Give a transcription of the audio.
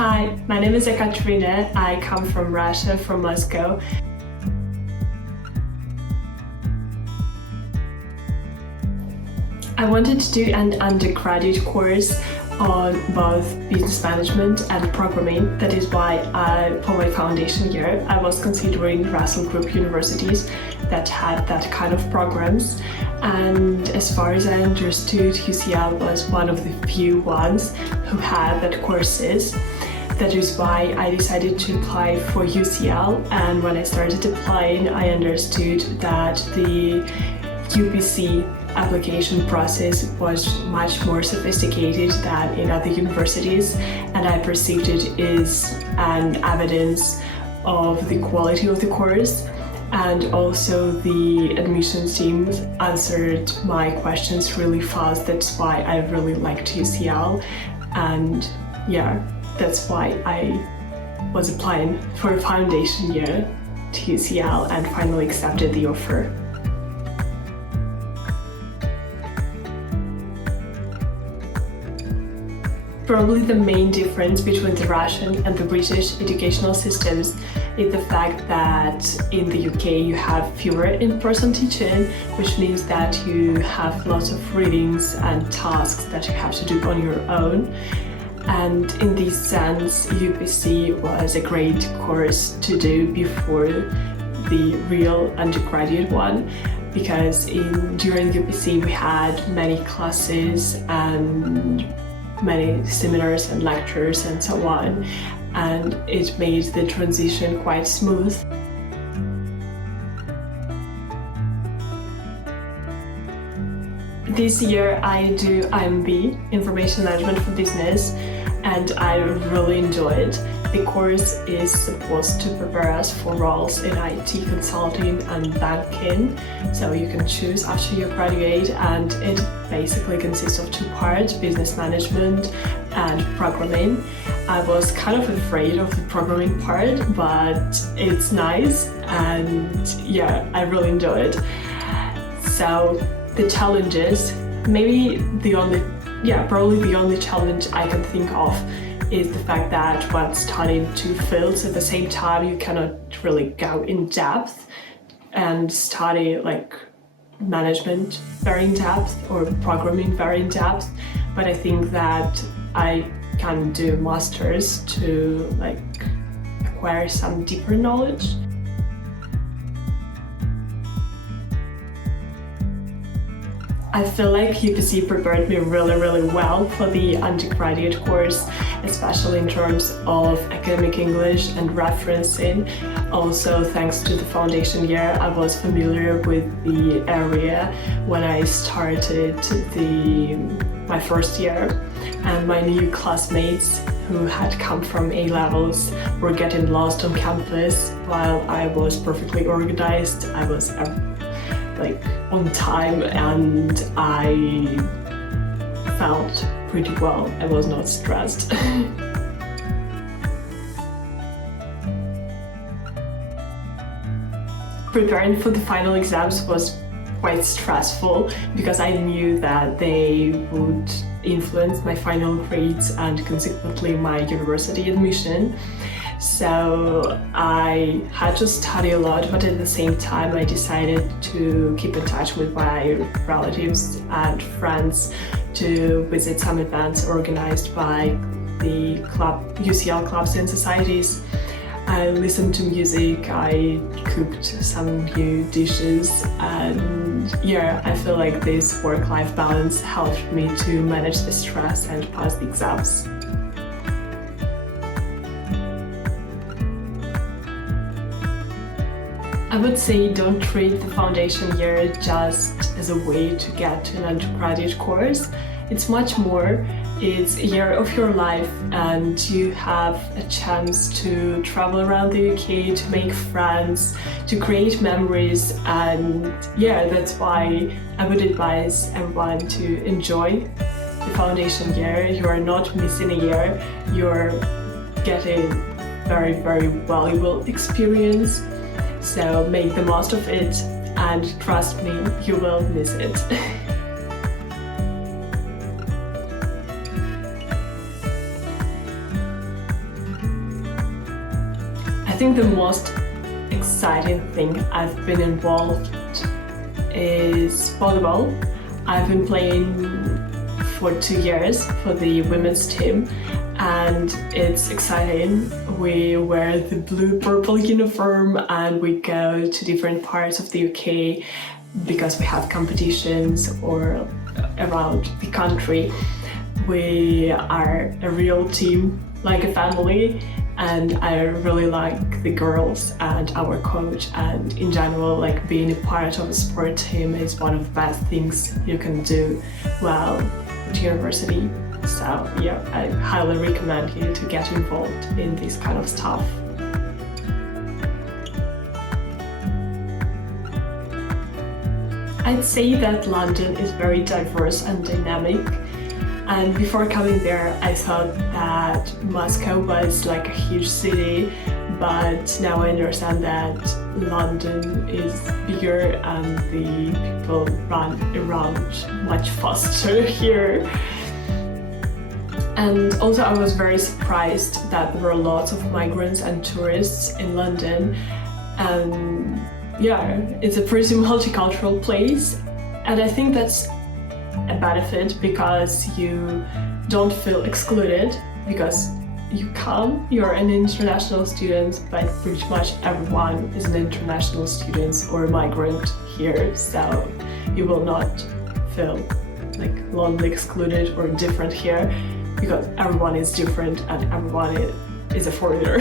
Hi, my name is Ekaterina. I come from Russia, from Moscow. I wanted to do an undergraduate course on both business management and programming. That is why for my foundation year, I was considering Russell Group universities that had that kind of programs. And as far as I understood, UCL was one of the few ones who had that courses. That is why I decided to apply for UCL. And when I started applying, I understood that the UPC application process was much more sophisticated than in other universities, and I perceived it as an evidence of the quality of the course. And also the admissions team answered my questions really fast. That's why I really liked UCL, and yeah, that's why I was applying for a foundation year to UCL and finally accepted the offer. Probably the main difference between the Russian and the British educational systems is the fact that in the UK you have fewer in-person teaching, which means that you have lots of readings and tasks that you have to do on your own. And in this sense, UPC was a great course to do before the real undergraduate one, because during UPC we had many classes and many seminars and lectures and so on, and it made the transition quite smooth. This year I do IMB, Information Management for Business, and I really enjoy it. The course is supposed to prepare us for roles in IT consulting and banking, so you can choose after you graduate, and it basically consists of two parts, business management and programming. I was kind of afraid of the programming part, but it's nice, and yeah, I really enjoy it. So the challenges, probably the only challenge I can think of is the fact that when studying two fields at the same time, you cannot really go in depth and study like management very in depth or programming very in depth. But I think that I can do masters to like acquire some deeper knowledge. I feel like UPC prepared me really well for the undergraduate course, especially in terms of academic English and referencing. Also, thanks to the foundation year, I was familiar with the area when I started my first year, and my new classmates who had come from A-levels were getting lost on campus while I was perfectly organized. I was on time, and I felt pretty well. I was not stressed. Preparing for the final exams was quite stressful because I knew that they would influence my final grades and consequently my university admission. So I had to study a lot, but at the same time I decided to keep in touch with my relatives and friends to visit some events organized by the UCL clubs and societies. I listened to music, I cooked some new dishes, and yeah, I feel like this work-life balance helped me to manage the stress and pass the exams. I would say don't treat the foundation year just as a way to get to an undergraduate course. It's much more. It's a year of your life, and you have a chance to travel around the UK, to make friends, to create memories, and yeah, that's why I would advise everyone to enjoy the foundation year. You are not missing a year, you're getting very valuable experience. So make the most of it, and trust me, you will miss it. think the most exciting thing I've been involved is volleyball. I've been playing for 2 years for the women's team, and it's exciting. We wear the blue-purple uniform and we go to different parts of the UK because we have competitions or around the country. We are a real team, like a family, and I really like the girls and our coach, and in general, like being a part of a sport team is one of the best things you can do while at university. So yeah, I highly recommend you to get involved in this kind of stuff. I'd say that London is very diverse and dynamic. And before coming there, I thought that Moscow was like a huge city, but now I understand that London is bigger and the people run around much faster here. And also I was very surprised that there were lots of migrants and tourists in London. And yeah, it's a pretty multicultural place. And I think that's a benefit because you don't feel excluded, because you're an international student, but pretty much everyone is an international student or a migrant here, so you will not feel like lonely, excluded or different here, because everyone is different and everyone is a foreigner.